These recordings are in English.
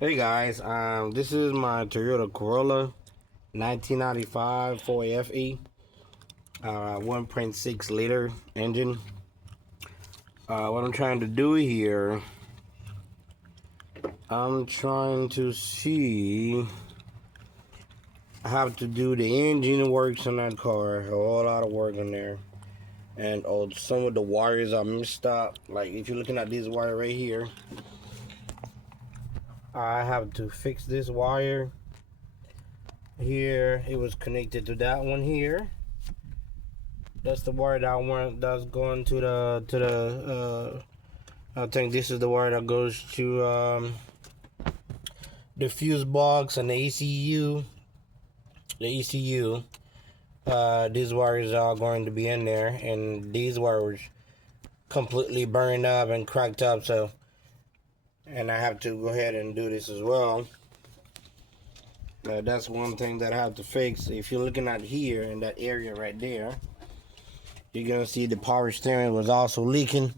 Hey guys, this is my Toyota Corolla 1995 4A-FE 1.6 liter engine. What I'm trying to do here, I'm trying to see how to do the engine works on that car. A whole lot of work in there, and some of the wires are messed up. Like if you're looking at this wire right here, I have to fix this wire here. It was connected to that one here. That's the wire that's going to the I think this is the wire that goes to the fuse box and the ECU. These wires are going to be in there, and these wires completely burned up and cracked up. So, and I have to go ahead and do this as well. That's one thing that I have to fix. If you're looking at here in that area right there, you're gonna see the power steering was also leaking.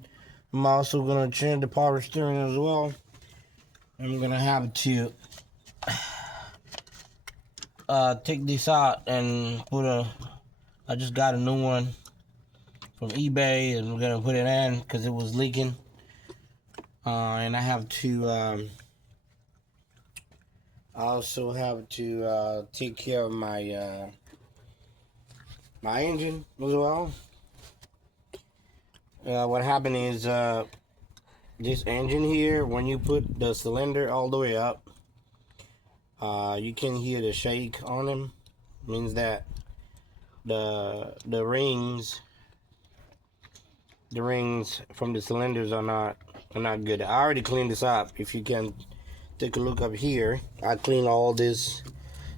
I'm also gonna change the power steering as well. I'm gonna have to take this out and I just got a new one from eBay, and we're gonna put it in because it was leaking. And I have to I also have to take care of my my engine as well. What happened is this engine here, when you put the cylinder all the way up, you can hear the shake on them. Means that the rings from the cylinders are not good. I already cleaned this up. If you can take a look up here, I cleaned all this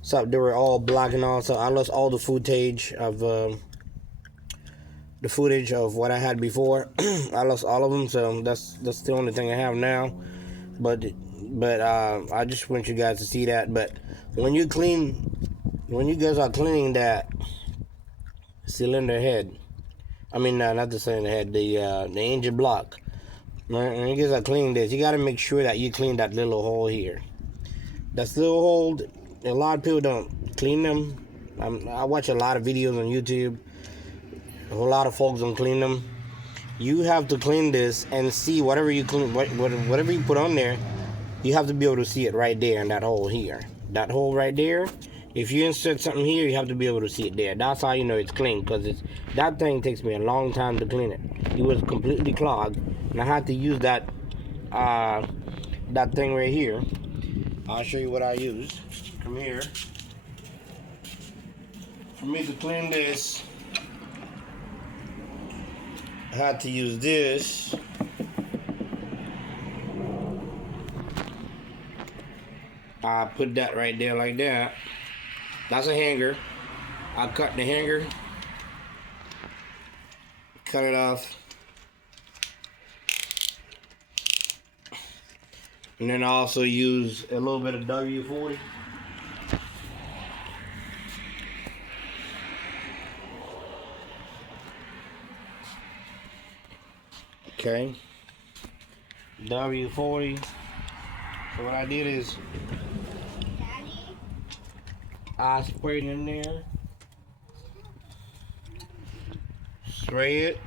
stuff. They were all black and all, so I lost all the footage of what I had before. I lost all of them, so that's the only thing I have now. But I just want you guys to see that. But when you guys are cleaning that cylinder head, I mean not the cylinder head, the engine block. When you guys are cleaning this, you got to make sure that you clean that little hole here. That little hole, a lot of people don't clean them. I watch a lot of videos on YouTube. A whole lot of folks don't clean them. You have to clean this and see whatever you clean, whatever you put on there. You have to be able to see it right there in that hole here. That hole right there. If you insert something here, you have to be able to see it there. That's how you know it's clean, because that thing takes me a long time to clean it. It was completely clogged, and I had to use that thing right here. I'll show you what I used. Come here. For me to clean this, I had to use this. I put that right there like that. That's a hanger. I cut the hanger, cut it off, and then I also use a little bit of W40. Okay, W40. So what I did is I sprayed in there, spray it,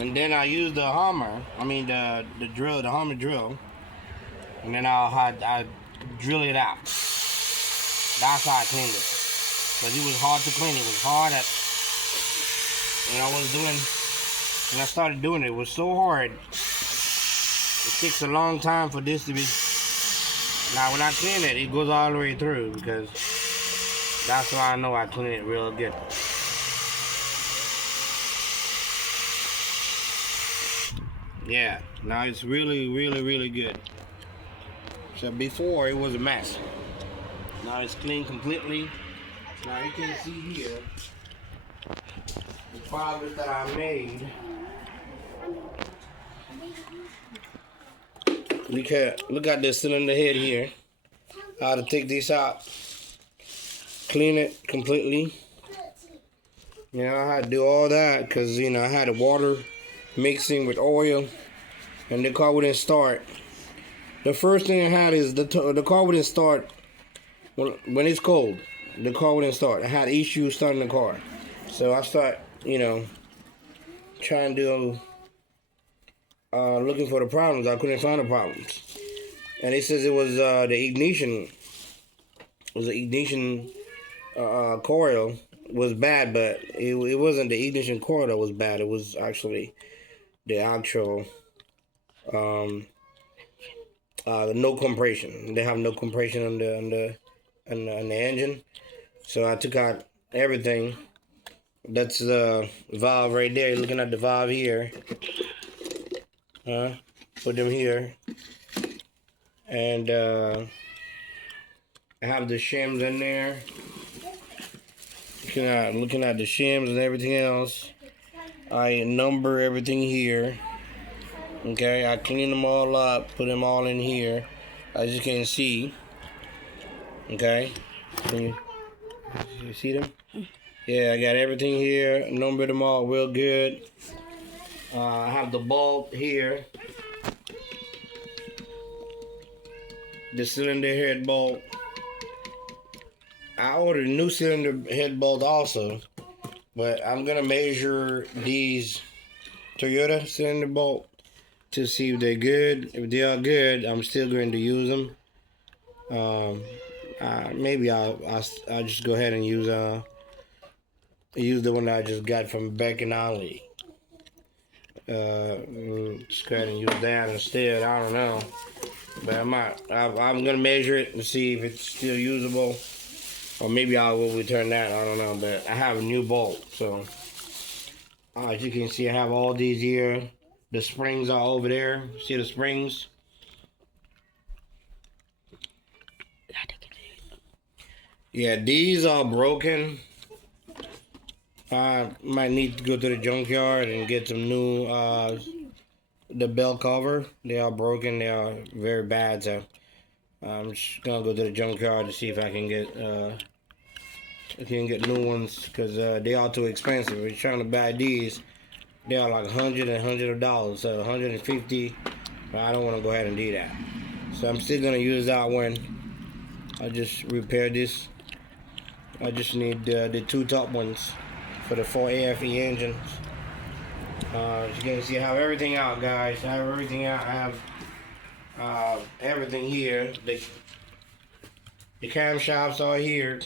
and then I use the hammer. I mean the drill, the hammer drill, and then I drill it out. That's how I cleaned it. But it was hard to clean. It was hard when I started doing it. It was so hard. It takes a long time for this to be. Now when I clean it, it goes all the way through, because that's why I know I clean it real good. Yeah, now it's really, really, really good. So before it was a mess. Now it's clean completely. Now you can see here the progress that I made. Look at this cylinder head here. I had to take this out, clean it completely. You know, I had to do all that because, you know, I had the water mixing with oil and the car wouldn't start. The first thing I had is the car wouldn't start when it's cold. The car wouldn't start. I had issues starting the car. So I start, you know, trying to looking for the problems. I couldn't find the problems. And it says it was the ignition. It was the ignition coil was bad, but it wasn't the ignition coil that was bad. It was actually the actual no compression. They have no compression on the engine. So I took out everything. That's the valve right there. You're looking at the valve here. Put them here. And I have the shims in there. Looking at the shims and everything else. I number everything here. Okay, I clean them all up, put them all in here, as you can see. Okay, you see them? Yeah, I got everything here, numbered them all real good. I have the bolt here, the cylinder head bolt. I ordered a new cylinder head bolt also, but I'm gonna measure these Toyota cylinder bolt to see if they're good. If they are good, I'm still going to use them. Maybe I'll just go ahead and use the one I just got from Beck and Ollie. Just go ahead and use that instead. I don't know, but I'm gonna measure it and see if it's still usable, or maybe I will return that. I don't know, but I have a new bolt, so as you can see, I have all these here. The springs are over there. See the springs? Yeah, these are broken. I might need to go to the junkyard and get some new the belt cover. They are broken. They are very bad. So I'm just gonna go to the junkyard to see if I can get new ones, because they are too expensive. We're trying to buy these. They are like $100, so $150. But I don't want to go ahead and do that. So I'm still gonna use that one. I just repaired this. I just need the two top ones for the 4A-FE engines. As you can see, I have everything out, guys. I have everything out. I have everything here. The camshafts are here.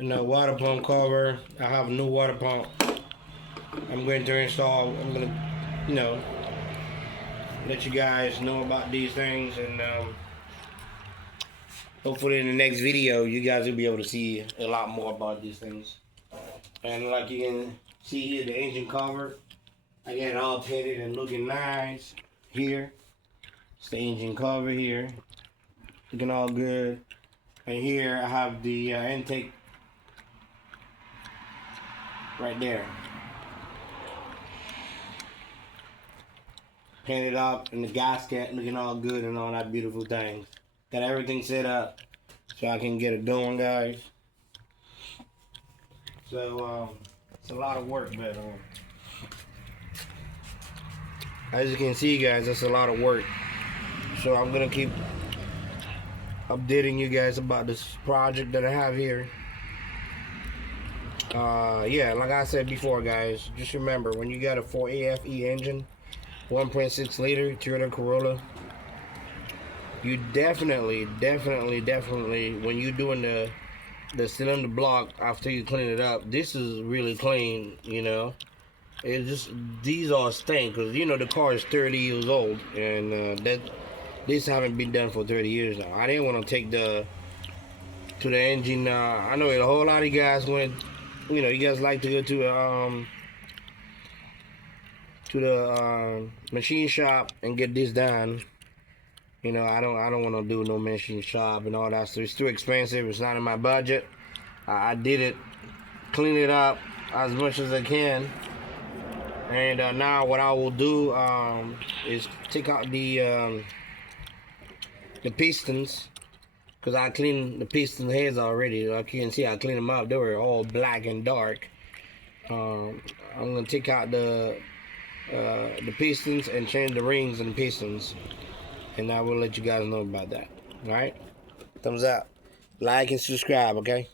And the water pump cover. I have a new water pump. I'm going to install. I'm gonna, you know, let you guys know about these things, and hopefully in the next video you guys will be able to see a lot more about these things. And like you can see here, the engine cover, I got it all painted and looking nice here. It's the engine cover here, looking all good. And here I have the intake right there, painted up, and the gasket looking all good and all that beautiful things. Got everything set up so I can get it going, guys. So it's a lot of work, but as you can see, guys, that's a lot of work. So I'm gonna keep updating you guys about this project that I have here. Yeah, like I said before, guys, just remember, when you got a 4A-FE engine, 1.6 liter Toyota Corolla, you definitely, when you're doing the cylinder block after you clean it up, this is really clean, you know. It just, these are stink, because you know the car is 30 years old, and this haven't been done for 30 years now. I didn't want to take to the engine. I know a whole lot of you guys went, you know, you guys like to go to the machine shop and get this done. You know, I don't want to do no machine shop and all that stuff. It's too expensive. It's not in my budget. I did it, clean it up as much as I can, and now what I will do is take out the pistons because I cleaned the piston heads already. Like you can see, I cleaned them up. They were all black and dark. I'm gonna take out the pistons and change the rings and the pistons, and I will let you guys know about that. All right, thumbs up, like and subscribe. Okay.